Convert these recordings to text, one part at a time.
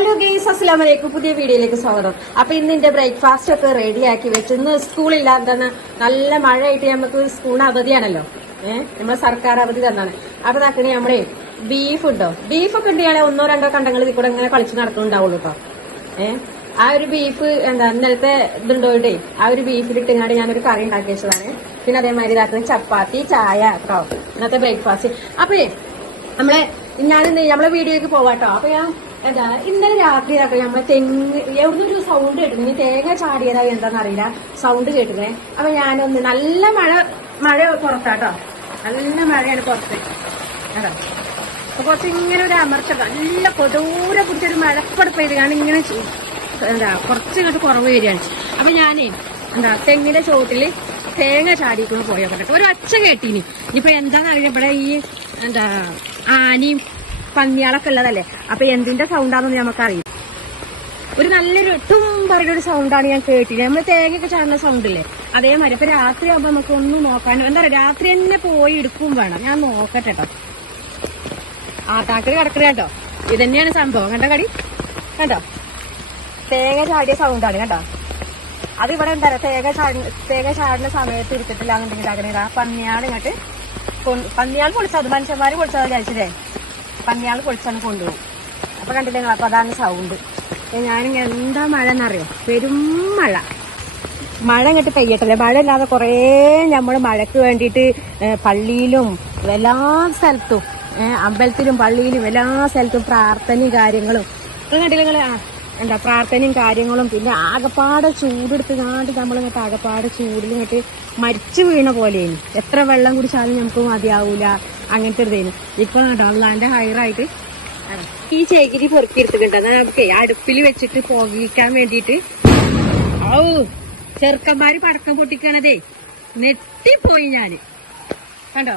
Hello guys അസ്സലാം വലൈക്കും പുതിയ വീഡിയോയിലേക്ക് സ്വാഗതം. അപ്പൊ ഇന്ന് എന്റെ ബ്രേക്ക്ഫാസ്റ്റ് ഒക്കെ റെഡിയാക്കി വെച്ച്. ഇന്ന് സ്കൂളില്ല എന്താണ് നല്ല മഴയായിട്ട് നമുക്ക് സ്കൂൾ അവധിയാണല്ലോ. ഏഹ് നമ്മളെ സർക്കാർ അവധി തന്നാണ്. അപ്പൊ നാക്കണി നമ്മുടെ ബീഫ് ഉണ്ടോ? ബീഫ് ഒക്കെ ഉണ്ടെങ്കിൽ ഒന്നോ രണ്ടോ കണ്ടങ്ങൾ ഇതിൽ കൂടെ ഇങ്ങനെ കളിച്ച് നടക്കുന്നുണ്ടാവുള്ളൂ കേട്ടോ ഏഹ് ആ ഒരു ബീഫ് എന്താ ഇന്നലത്തെ ഇതുണ്ടോയിട്ടേ ആ ഒരു ബീഫിലിട്ടിങ്ങാണ്ട് ഞാനൊരു കറി ഉണ്ടാക്കി വെച്ചതാണ്. പിന്നെ അതേമാതിരി ഇതാക്കുന്ന ചപ്പാത്തി ചായ കേട്ടോ ഇന്നത്തെ ബ്രേക്ക്ഫാസ്റ്റ് അപ്പേ നമ്മളെ ഞാൻ നമ്മളെ വീഡിയോയ്ക്ക് പോവാട്ടോ. അപ്പൊ ഞാൻ എന്താ ഇന്നലെ രാത്രി ആട്ടോ നമ്മളെ തെങ്ങ് എവിടുന്ന് ഒരു സൗണ്ട് കേട്ടു ഇനി തേങ്ങ ചാടിയതായി എന്താണെന്നറിയില്ല സൗണ്ട് കേട്ടിരുന്നേ. അപ്പൊ ഞാനൊന്ന് നല്ല മഴ മഴ പുറത്താട്ടോ. നല്ല മഴയാണ് പുറത്ത്. അപ്പൊ കുറച്ച് ഇങ്ങനെ ഒരു അമർച്ച നല്ല കൊടൂര പിടിച്ചൊരു മഴപ്പട കാരണം ഇങ്ങനെ എന്താ കുറച്ച് ഇങ്ങോട്ട് കുറവ് വരികയാണ്. അപ്പൊ ഞാനേ എന്താ തെങ്ങിന്റെ ചോട്ടിൽ തേങ്ങ ചാടിക്കുമ്പോൾ പോയോ കേട്ടോ ഒരു അച്ഛ കേട്ടീനി. ഇനിയിപ്പോ അറിയാം ഇവിടെ ഈ എന്താ ആനയും പന്നിയാളൊക്കെ ഉള്ളതല്ലേ അപ്പൊ എന്തിന്റെ സൗണ്ടാണെന്ന് നമുക്കറിയാം ഒരു നല്ലൊരു ടും പറയുന്നൊരു സൗണ്ടാണ് ഞാൻ കേട്ടില്ല? നമ്മൾ തേങ്ങയൊക്കെ ചാടുന്ന സൗണ്ട് ഇല്ലേ? അതേമാതിരി. അപ്പൊ രാത്രി ആകുമ്പോൾ നമുക്ക് ഒന്നും നോക്കാൻ എന്താ പറയാ രാത്രി തന്നെ പോയി എടുക്കും വേണം. ഞാൻ നോക്കട്ടെ ആ ആട്ടാക്കറി കടക്കറി കേട്ടോ ഇതന്നെയാണ് സംഭവം. കണ്ടോ കടി? കേട്ടോ തേങ്ങ ചാടിയ സൗണ്ടാണ് കേട്ടോ അത് ഇവിടെ എന്താ പറയാ തേങ്ങ ചാടി തേങ്ങ ചാടുന്ന സമയത്ത് എടുത്തിട്ടില്ല എന്നുണ്ടെങ്കിൽ അങ്ങനെ പന്നിയാൾ ഇങ്ങോട്ട് പന്നിയാൾ പൊളിച്ചത് മനുഷ്യന്മാര് പൊളിച്ചത് വിചാരിച്ചില്ലേ? പന്നിയാൾ പൊളിച്ചാണ് കൊണ്ടുപോകും. അപ്പൊ കണ്ടില്ലേ നിങ്ങൾ അപ്പൊ അതാണ് സൗണ്ട് ഞാനിങ്ങനെ എന്താ മഴ എന്നറിയോ പെരും മഴ. മഴ ഇങ്ങോട്ട് പെയ്യട്ടല്ലേ മഴ ഇല്ലാതെ കുറേ നമ്മൾ മഴയ്ക്ക് വേണ്ടിയിട്ട് പള്ളിയിലും എല്ലാ സ്ഥലത്തും അമ്പലത്തിലും പള്ളിയിലും എല്ലാ സ്ഥലത്തും പ്രാർത്ഥനയും കാര്യങ്ങളും. ഇത് കണ്ടില്ലേ നിങ്ങൾ എന്താ പ്രാർത്ഥനയും കാര്യങ്ങളും പിന്നെ ആകപ്പാടെ ചൂടെടുത്ത് കാണ്ട് നമ്മളിങ്ങോട്ട് ആകപ്പാടെ ചൂടിൽ ഇങ്ങോട്ട് മരിച്ചു വീണ പോലെയാണ് എത്ര വെള്ളം കുടിച്ചാലും നമുക്ക് മതിയാവൂല. അങ്ങനത്തെ ഒരു തേനും ഇപ്പൊ കേട്ടോ അള്ളാന്റെ ഹയറായിട്ട് ഈ ചേകിരി പൊറുക്കിയെടുത്തിട്ടുണ്ട്. എന്നാൽ നമുക്ക് അടുപ്പിൽ വെച്ചിട്ട് പോകിക്കാൻ വേണ്ടിട്ട് ഔ ചെറുക്കന്മാര് പടക്കം പൊട്ടിക്കണതേ. നെട്ടിപ്പോയി ഞാൻ. കണ്ടോ?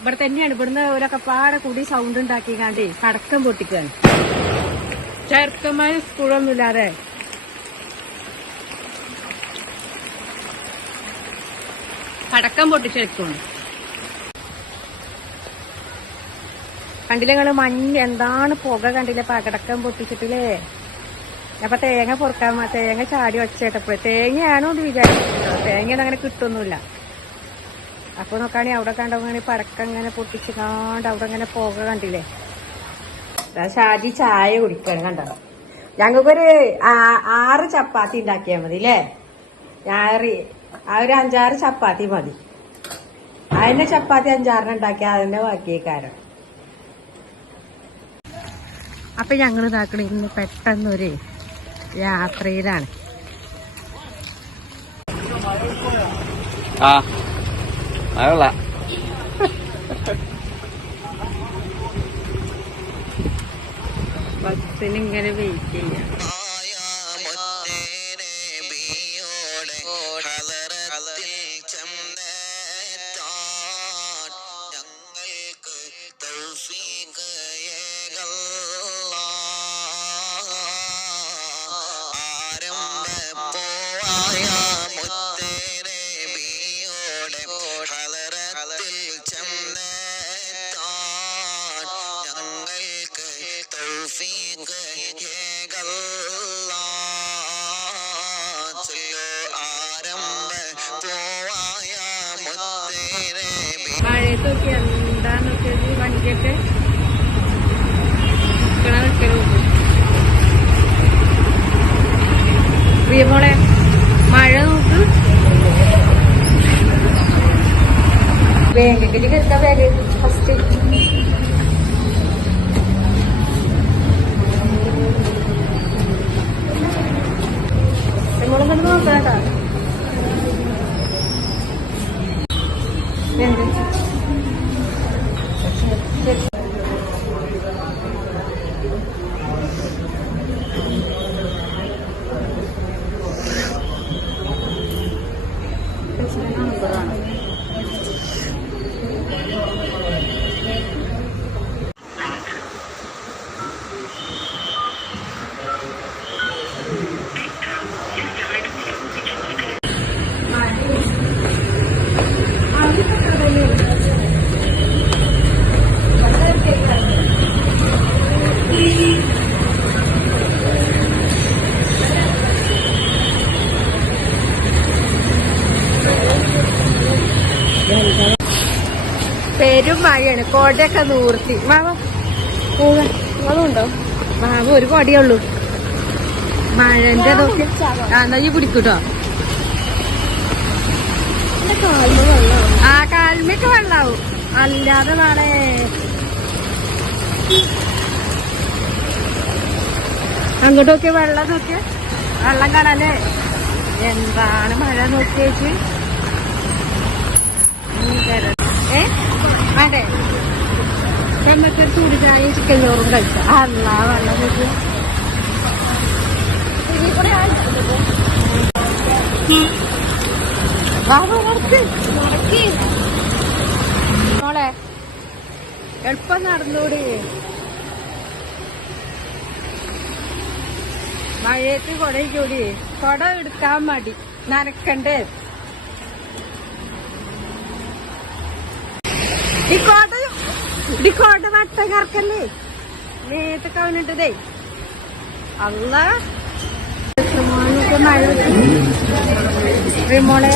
ഇവിടെ തന്നെയാണ്. ഇവിടുന്ന് ഓരൊക്കെ പാടെ കൂടി സൗണ്ട് ഉണ്ടാക്കി കാണ്ടേ പടക്കം പൊട്ടിക്കാണ്. ചെറുക്കന്മാര് സ്കൂളൊന്നുമില്ലാതെ. പടക്കം പൊട്ടിച്ചെടുക്കുന്നു കണ്ടില്ലേ നിങ്ങൾ മഞ്ഞ് എന്താണ് പുക കണ്ടില്ലേ? പകടക്കം പൊട്ടിച്ചിട്ടില്ലേ? അപ്പൊ തേങ്ങ പൊറുക്കാൻ തേങ്ങ ചാടി വച്ചേട്ടപ്പോഴേ തേങ്ങയാണോ എന്ന് വിചാരിച്ചു തേങ്ങ അങ്ങനെ കിട്ടൊന്നുമില്ല. അപ്പൊ നോക്കാണെ അവിടെ കണ്ട പടക്കം ഇങ്ങനെ പൊട്ടിച്ച് കാണ്ട് അവിടെ ഇങ്ങനെ പുക കണ്ടില്ലേ? ഷാജി ചായ കുടിക്കാണ് കണ്ടോ? ഞങ്ങൾക്കൊരു ആറ് ചപ്പാത്തി ഉണ്ടാക്കിയാൽ മതി അല്ലേ ഞാറ് ആ ഒരു അഞ്ചാറ് ചപ്പാത്തി മതി. അതിന്റെ ചപ്പാത്തി അഞ്ചാറിന് ഉണ്ടാക്കിയാൽ അതിന്റെ ബാക്കിയേക്കാരം. അപ്പൊ ഞങ്ങൾ ഇതാക്കണ ഇന്ന് പെട്ടെന്നൊരു യാത്രയിലാണ്. ആ അതല്ല ബസ്സിന് ഇങ്ങനെ വെയിറ്റ് ചെയ്യാം. മുത്തേനെ മഴയത്തൊക്കെ എന്താന്നൊക്കെ വണ്ടിയൊക്കെ നിക്കണ നോക്ക്. പ്രിയമോളെ മഴ നോക്ക് ബാങ്കിലേക്ക് എടുത്ത വേഗം ഫസ്റ്റ് നമ്മളും കണ്ട് നോക്കാട്ടാ എന്ത് പെരും മഴയാണ് കോടയൊക്കെ നൂർത്തി. മാമ അതുണ്ടോ മാമ ഒരു കൊടിയേ ഉള്ളൂ. മഴന്റെ ആ എന്നാ ഈ പിടിക്കൂട്ടോ ആ കാൽമയൊക്കെ വെള്ളാവും. അല്ലാതെ നാളെ അങ്ങോട്ട് നോക്കിയ വെള്ളം നോക്കിയ വെള്ളം കാണാല്ലേ എന്താണ് മഴ നോക്കിയേച്ച് ഏ വേണ്ടേ നമുക്ക് ചൂട് ചായ ചിക്കൻ ചോറും കഴിച്ച അല്ല വെള്ളം നോക്കിയ മോളെ എളുപ്പം നടന്നൂടി. മഴയത്ത് കൊട. ചൂടി കൊട എടുക്കാൻ മടി. നനക്കണ്ടേ? ഈ കോട്ട ഈ കോട്ട വട്ട കറക്കല്ലേ? നേരത്തെ കവനിട്ടതേ അല്ല മഴ റിമോളെ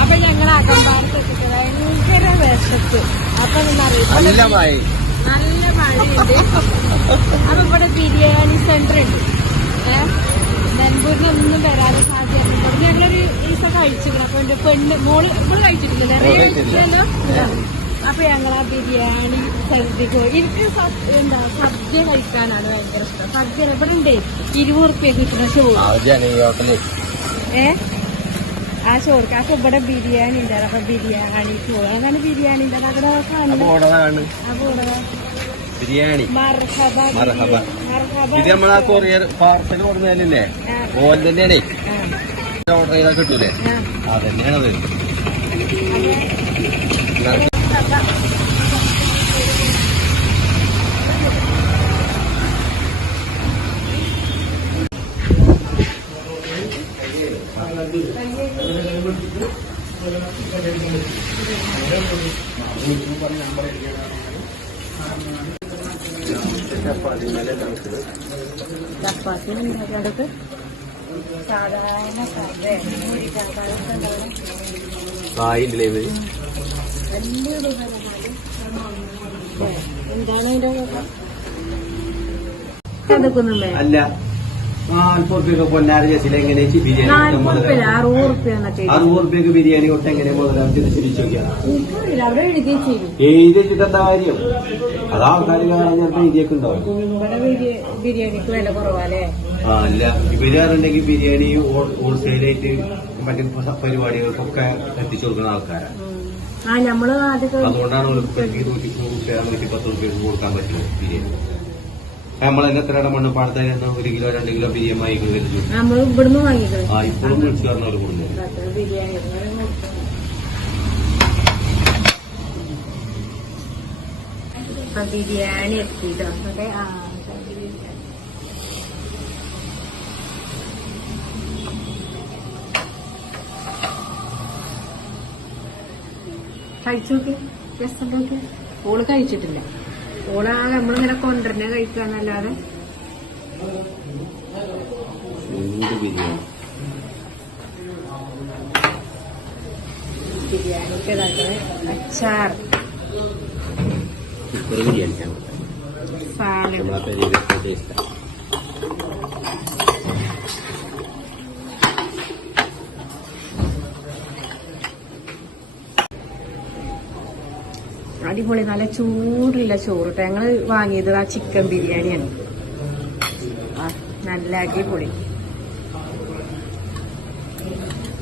അപ്പൊ ഞങ്ങൾ അകമ്പാടത്തെത്തിട്ട് ഭയങ്കര വിശപ്പ് അപ്പൊ എന്നറിയാം നല്ല മഴ നല്ല മഴയുണ്ട് അപ്പൊ ഇവിടെ ബിരിയാണി സെന്റർ ഉണ്ട് ഏഹ് നെൽപൂരിനൊന്നും വരാതെ സാധ്യത ഞങ്ങളൊരു ദിവസം കഴിച്ചിരുന്നു അപ്പൊ എന്റെ പെണ്ണ് മോൾ മോൾ കഴിച്ചിട്ടില്ല. അപ്പൊ ഞങ്ങൾ ആ. ബിരിയാണി സദ്യക്കോ എനിക്ക് എന്താ സദ്യ കഴിക്കാനാണ് ഭയങ്കര ഇഷ്ടം. സദ്യ ഇവിടെ ഉണ്ട് ഇരുപത് റുപ്യ കിട്ടുന്ന ഷോ ഏ? ആ ചോർക്ക്. അപ്പൊ ഇവിടെ ബിരിയാണി ഉണ്ട് അപ്പൊ ബിരിയാണി ഏതാണ് ബിരിയാണി ഉണ്ടാകുന്നത് ബിരിയാണി. ഇത് നമ്മളാ കൊറിയർ പാർസൽ കൊടുക്കുന്നതല്ലേ? ഓൻ തന്നെയാണേ ആ, ഓർഡർ ചെയ്താൽ കിട്ടൂലേ. അതന്നെയാണത് ചപ്പാത്തി. ചപ്പാത്തി. കായില്ലേ ഇത് അല്ല. നാൽപ്പത് രൂപ പൊന്നാര ചേച്ചിയിൽ എങ്ങനെ ബിരിയാണി അറുപത് റുപ്യക്ക് ബിരിയാണി കൊട്ട് എങ്ങനെ മുതലാക്കി തിരിച്ചു എഴുതി വെച്ചിട്ട് എന്താ കാര്യം? അത് ആൾക്കാർ കാണാൻ ചിലപ്പോ എഴുതിയൊക്കെ ഉണ്ടാവും ബിരിയാണിക്ക് വില കുറവാല്ലേ ആ അല്ല ഇവരാറുണ്ടെങ്കിൽ ബിരിയാണി ഹോൾസെയിലായിട്ട് മറ്റു പരിപാടികൾക്കൊക്കെ എത്തിച്ചു കൊടുക്കുന്ന ആൾക്കാരാണ്. ആ നമ്മൾ അതുകൊണ്ടാണ് നൂറ്റി റുപ്യ പത്ത് റുപ്യക്ക് കൊടുക്കാൻ പറ്റുന്നത് ബിരിയാണി. നമ്മൾ തന്നെ എത്ര മണ്ണ് പാടത്തെ ഒരു കിലോ രണ്ട് കിലോ ബിരിയാണി വാങ്ങിക്കൾ വരുന്നു നമ്മൾ ഇവിടുന്ന് വാങ്ങിയത് ആ ഇപ്പോഴും വിളിച്ചു പറഞ്ഞവർ കൊടുക്കുന്നത് ബിരിയാണി ബിരിയാണി എത്തിട്ടോ അതൊക്കെ ആ കഴിച്ചു നോക്കി രസം നോക്കി ഓൾ കഴിച്ചിട്ടില്ല. ഓളാ നമ്മളിങ്ങനെ കൊണ്ടുവരുന്ന കഴിക്കാന്നല്ലാതെ. ബിരിയാണിക്ക് ഇതാക്കണേ അച്ചാർ. ബിരിയാണി സാലഡ്. അടിപൊളി നല്ല ചൂടുള്ള ചോറ്. കേട്ടോ ഞങ്ങൾ വാങ്ങിയത് ആ ചിക്കൻ ബിരിയാണിയാണ്. നല്ല അടിപൊളി.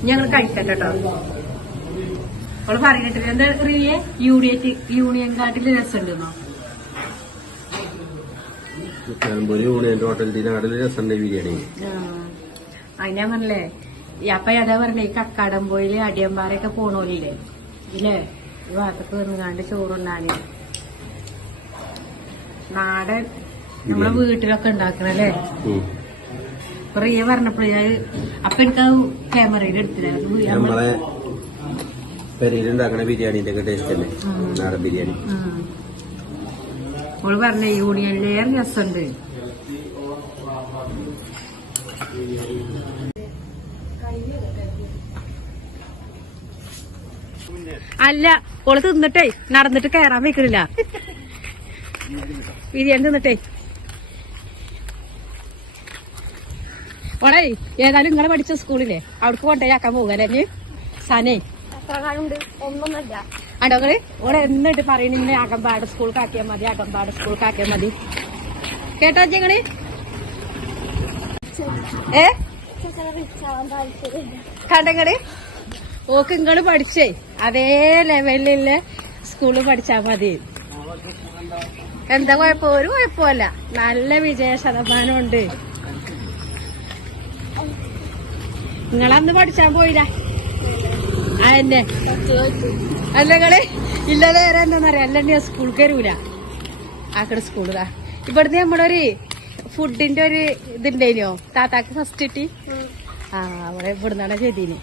ഞങ്ങൾ കഴിക്കട്ടെ കേട്ടോ അവൾ പറഞ്ഞിട്ടില്ല എന്താ റിയെ? യൂണിയറ്റ് യൂണിയൻ കാർഡിൽ രസമുണ്ടെന്നോ? അതിനാ യൂണിയൻ ഹോട്ടലിന്റെ നാട്ടിൽ രസമുണ്ട് ബിരിയാണി. ആ ഞാൻ പറഞ്ഞില്ലേ? അപ്പൊ അതാ പറഞ്ഞേ? ഈ കക്കാടംപോയിൽ അടിയമ്പാറയൊക്കെ പോണോലില്ലേ? ഇല്ലേ? ഈ ഭാഗത്തൊക്കെ വന്നുകാണ്ട് ചോറുണ്ടാകും നാടൻ നമ്മളെ വീട്ടിലൊക്കെ ഉണ്ടാക്കണല്ലേ. കൊറേ പറഞ്ഞപ്പോഴേ അപ്പൊ എനിക്ക് ക്യാമറയിൽ എടുത്തില്ലായിരുന്നു നമ്മളെ പെരീലുണ്ടാക്കണ ബിരിയാണിന്റെ ഒക്കെ ടേസ്റ്റ് അല്ലേ. നാടൻ ബിരിയാണി. ഓൾ പറഞ്ഞ യൂണിയനിലേറെ രസമുണ്ട്. അല്ല ഓൾ തിന്നിട്ടേ നടന്നിട്ട് കയറാൻ വെക്കണില്ല. ബിരിയാണി തിന്നിട്ടേ. ഓളേ ഏതായാലും നിങ്ങളെ പഠിച്ച സ്കൂളിലെ അവിടേക്ക് കൊണ്ടേയാക്കാൻ പോകല്ലേ സനേ. അടകൾ ഓളെ എന്നിട്ട് പറയണ ഇന്നെ അകമ്പാട് സ്കൂൾക്കാക്കിയാൽ മതി അകമ്പാട് സ്കൂൾക്കാക്കിയാൽ മതി. കേട്ടോ ഞങ്ങൾ ഏ? കണ്ടങ്ങൾ ഓക്ക് ഇങ്ങൾ പഠിച്ചേ. അതേ ലെവലിൽ സ്കൂളിൽ പഠിച്ചാ മതി. എന്താ കുഴപ്പം? ഒരു കുഴപ്പമല്ല നല്ല വിജയ ശതമാനം ഉണ്ട് നിങ്ങളന്ന് പഠിച്ചാൻ പോയില്ല? അതെന്നെ അല്ല നിങ്ങൾ ഇല്ലാതെ വരാൻ എന്താന്നറിയാം? ഞാൻ സ്കൂൾ കയറൂല ആക്കടെ സ്കൂളിലാ ഇവിടുന്ന് നമ്മളൊരു ഫുഡിന്റെ ഒരു ഇതുണ്ടായിനോ താത്താക്ക് ഫസ്റ്റ് കിട്ടി. ആ അവിടെ ഇവിടുന്നാണ് ചെയ്തീന്.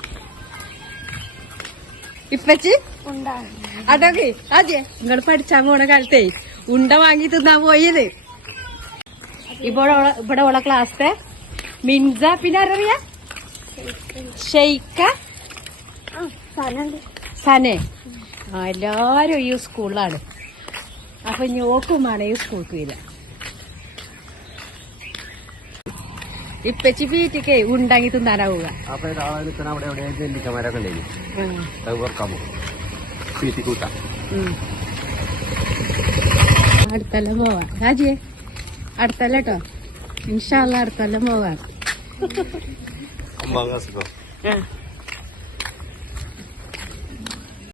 ഇപ്പച്ചി? അതൊക്കെ അതെ നിങ്ങൾ പഠിച്ചാൻ പോണ കാലത്തെ ഉണ്ട വാങ്ങി തിന്നാ പോയത്. ഇവിടെ ഇവിടെ ഉള്ള ക്ലാസ്സിലെ മിൻസ പിന്നെ അറിയ? ഷെയ്ക്ക. സനെ. എല്ലാരും ഈ സ്കൂളിലാണ് അപ്പൊ ഞോക്കുമാണ് ഈ സ്കൂൾക്ക് വരിക. ഇപ്പച്ചി പീറ്റിക്കേ ഉണ്ടാക്കി തിന്നാനാവുക അപ്പൊ രാവിലെ തന്നെ അവിടെ എവിടെ ജെല്ലിക്കന്മാരൊക്കെ ഉണ്ടായിരുന്നു അത് വെക്കാൻ പോകും. സീറ്റി കൂട്ടാം. അടുത്തെല്ലാം പോവാം. രാജിയെ അടുത്തല്ല കേട്ടോ ഇൻഷാല്ല അടുത്തെല്ലാം പോവാം. ഒമ്പതാം ക്ലാസ്സിലോ